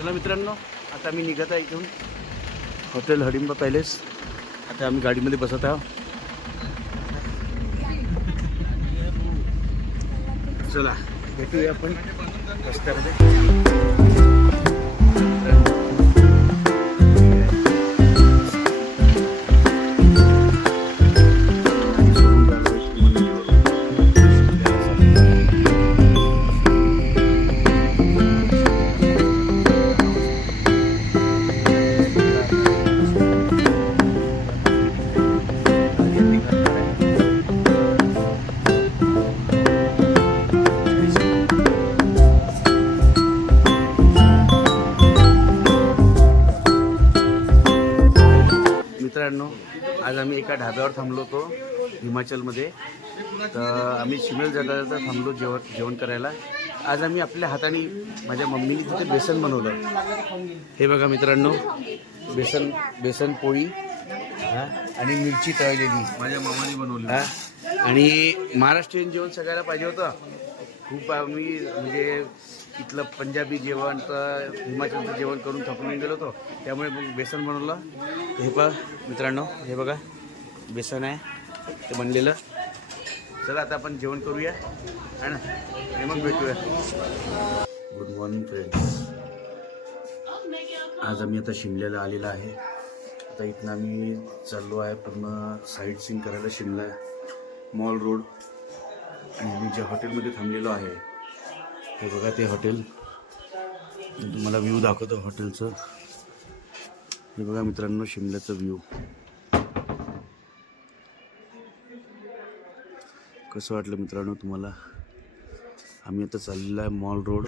चला मित्रांनो, आता आम्ही निघत आहे इथून हॉटेल हडिंबा पॅलेस. आता आम्ही गाडीमध्ये बसत आहोत. चला भेटूया आपण रस्त्यामध्ये. मित्रांनो, आज आम्ही एका ढाब्यावर थांबलो होतो हिमाचलमध्ये. तर आम्ही शिमला जाता जाता थांबलो जेवण करायला. आज आम्ही आपल्या हाताने, माझ्या मम्मीने तिथे बेसन बनवलं. हे बघा मित्रांनो, बेसन पोळी आणि मिरची तळलेली माझ्या मम्मीने बनवली. आणि महाराष्ट्रीयन जेवण सगळ्याला पाहिजे होतं. खूप आम्ही म्हणजे इथलं पंजाबी जेवण तर हिमाचलचं जेवण करून थकून गेलो होतो. त्यामुळे मग बेसन बनवलं. हे बघा मित्रांनो, हे बघा बेसन आहे ते बनलेलं. चला आता आपण जेवण करूया है ना, आणि मग भेटूया. Good morning friends. आज आम्ही आता शिमल्याला आलेला आहे. आता इथनं आम्ही चाललो आहे पूर्ण साईट सीन करायला शिमला मॉल रोड. आणि आम्ही ज्या हॉटेलमध्ये थांबलेलो आहे हे बघा ते हॉटेल. मी तुम्हाला व्ह्यू दाखवतो हॉटेलचं. हे बघा मित्रांनो, शिमल्याचं व्ह्यू कसं वाटलं मित्रांनो तुम्हाला. आम्ही आता चाललेलो आहे मॉल रोड.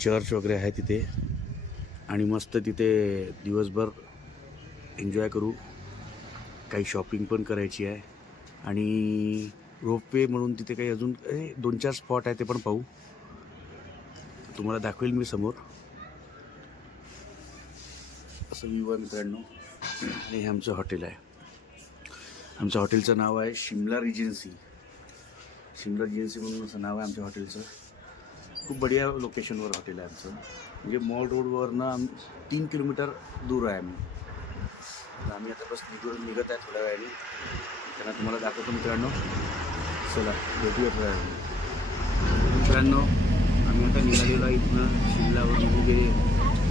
चर्च वगैरे आहे तिथे आणि मस्त तिथे दिवसभर एन्जॉय करू. काही शॉपिंग पण करायची आहे आणि रोपवे म्हणून तिथे काही अजून 2-4 स्पॉट आहे, ते पण पाहू. तुम्हाला दाखवेल मी समोर. असं व्ह्यू आहे मित्रांनो. आणि हे आमचं हॉटेल आहे. आमच्या हॉटेलचं नाव आहे शिमला रिजन्सी. शिमला रिजन्सी म्हणून असं नाव आहे आमच्या हॉटेलचं. खूप बढिया लोकेशनवर हॉटेल आहे आमचं. म्हणजे मॉल रोडवरनं 3 किलोमीटर दूर आहे आम्ही. तर आम्ही आता बस निघत आहे थोड्या वेळाने. त्यांना तुम्हाला दाखवतो मित्रांनो. चला भेटूया थोड्या वेळाने. मित्रांनो, आम्ही आता निघालेलो आहे इथनं शिमल्यावर. म्हणजे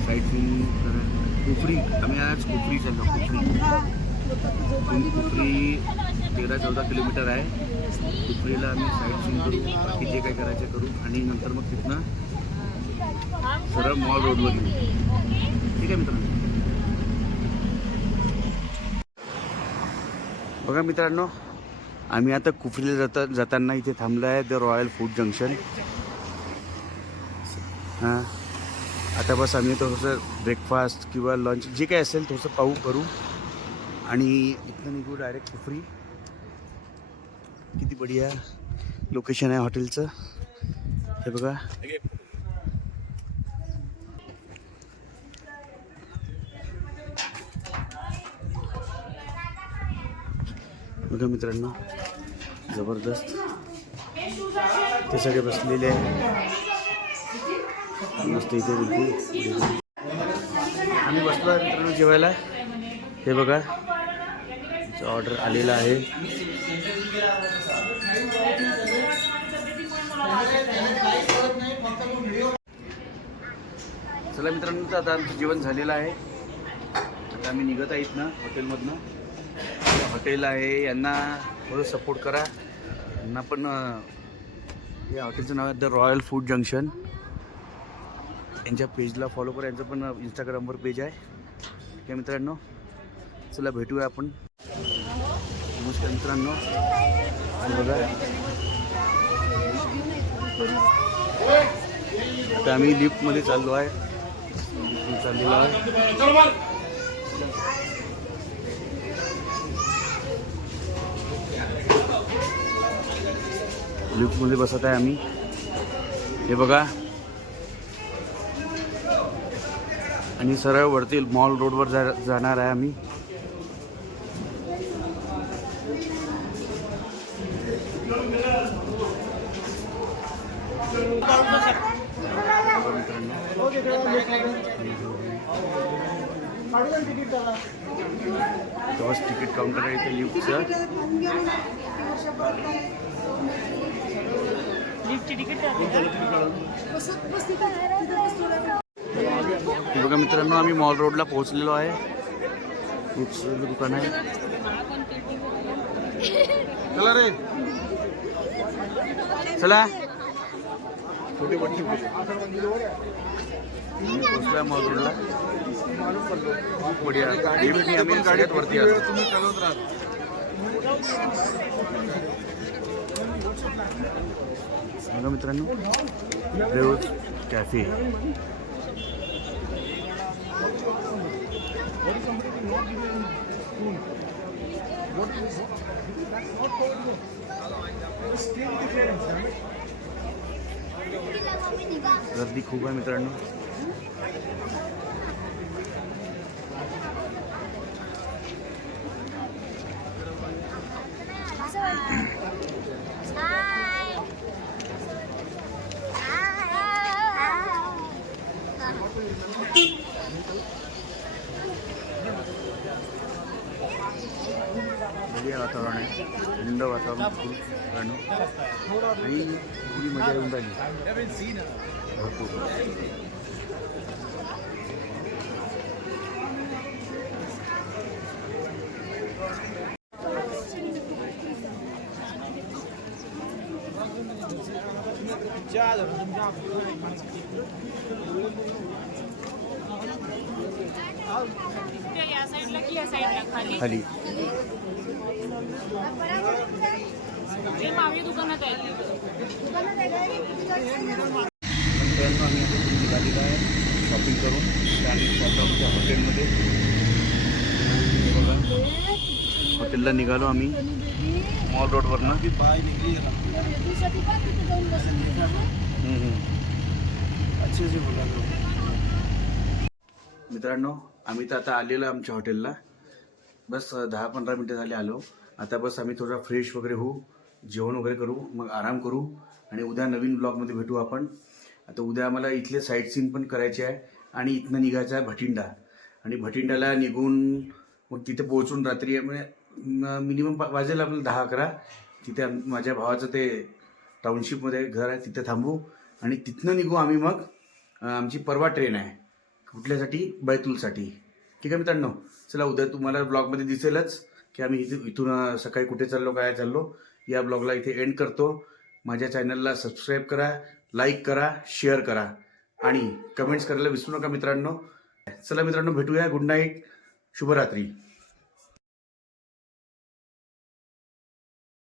साईट सीन करा. कुफरी, आम्ही आज कुफरी चाललो. कुफरी 13-14 किलोमीटर आहे. कुफरीला आम्ही साईट सीन करू, बाकी जे काही करायचं करू आणि नंतर मग तिथनं सरळ मॉल रोडवर येऊ. ठीक आहे मित्रांनो. बघा मित्रांनो, आम्ही आता कुफरीला जाताना इथे थांबलं आहे द रॉयल फूड जंक्शन. हां, आता बस आम्ही थोडंसं ब्रेकफास्ट किंवा लंच जे काही असेल थोडंसं करू आणि इथनं निघू डायरेक्ट कुफरी. किती बढिया लोकेशन आहे हॉटेलचं. हे बघा. बघा मित्रांनो, जबरदस्त ते सगळे बसलेले आहे मस्त इथे. बिलकुल आम्ही बसलो आहे मित्रांनो जेवायला. हे बघा ऑर्डर आलेला आहे. चला मित्रांनो, आता आमचं जेवण झालेलं आहे. आता आम्ही निघत आहे इथनं हॉटेलमधनं. हॉटेल आहे, यांना थोडं सपोर्ट करा. यांना पण या हॉटेलचं नाव आहे द रॉयल फूड जंक्शन. यांच्या पेजला फॉलो करा. यांचं पण इंस्टाग्रामवर पेज आहे. ठीक आहे मित्रांनो, चला भेटूया आपण. नमस्कार मित्रांनो. बघा आता आम्ही लिफ्टमध्ये चाललो आहे. चाललेलो आहे. लिफ्टमध्ये बसत आहे आम्ही. हे बघा. आणि सरळ वरती मॉल रोडवर जाणार आहे आम्ही. मित्रांनो तेव्हाच तिकीट काउंटर आहे इथे लिफ्टचं. हे बघा मित्रांनो, आम्ही मॉल रोडला पोहोचलेलो आहे. खूप दुकान आहे. चला रे, चला. पोहोचला मॉल रोडला. खूप बढिया. लिफ्टने आम्ही गाडीत वरती आलो. बघा मित्रांनो, रोज कॅफे. गर्दी खूप आहे मित्रांनो. बढ़िया वातावरण आहे. थंड वातावरण खूप आणि थोडी मजा येऊन राहिली भरपूर. खाली दुकानात आहे. आम्ही निघालेलो आहे शॉपिंग करून. आणि स्वतःच्या हॉटेलमध्ये बघा, हॉटेलला निघालो आम्ही मॉल रोडवरनं. मित्रांनो, आम्ही तर आता आलेलो आमच्या हॉटेलला. बस 10-15 मिनटं झाले आलो. आता बस आम्ही थोडा फ्रेश वगैरे होऊ, जेवण वगैरे करू, मग आराम करू आणि उद्या नवीन ब्लॉगमध्ये भेटू आपण. आता उद्या आम्हाला इथले साईट सीन पण करायचे आहे आणि इथनं निघायचं आहे भटिंडा. आणि भटिंडाला निघून मग तिथे पोहोचून रात्री म्हणजे मिनिमम वाजेल आपल्याला 10-11. तिथे माझ्या भावाचं ते टाउनशिपमध्ये घर आहे, तिथे थांबू आणि तिथनं निघू आम्ही. मग आमची परवा ट्रेन आहे कुठल्यासाठी, बैतूलसाठी. ठीक आहे मित्रांनो, चला उद्या तुम्हाला ब्लॉगमध्ये दिसेलच की आम्ही इथून सकाळी कुठे चाललो, काय चाललो. या ब्लॉगला इथे एंड करतो. माझ्या चॅनलला सबस्क्राईब करा, लाईक करा, शेअर करा आणि कमेंट्स करायला विसरू नका मित्रांनो. चला मित्रांनो, भेटूया. गुड नाईट, शुभरात्री.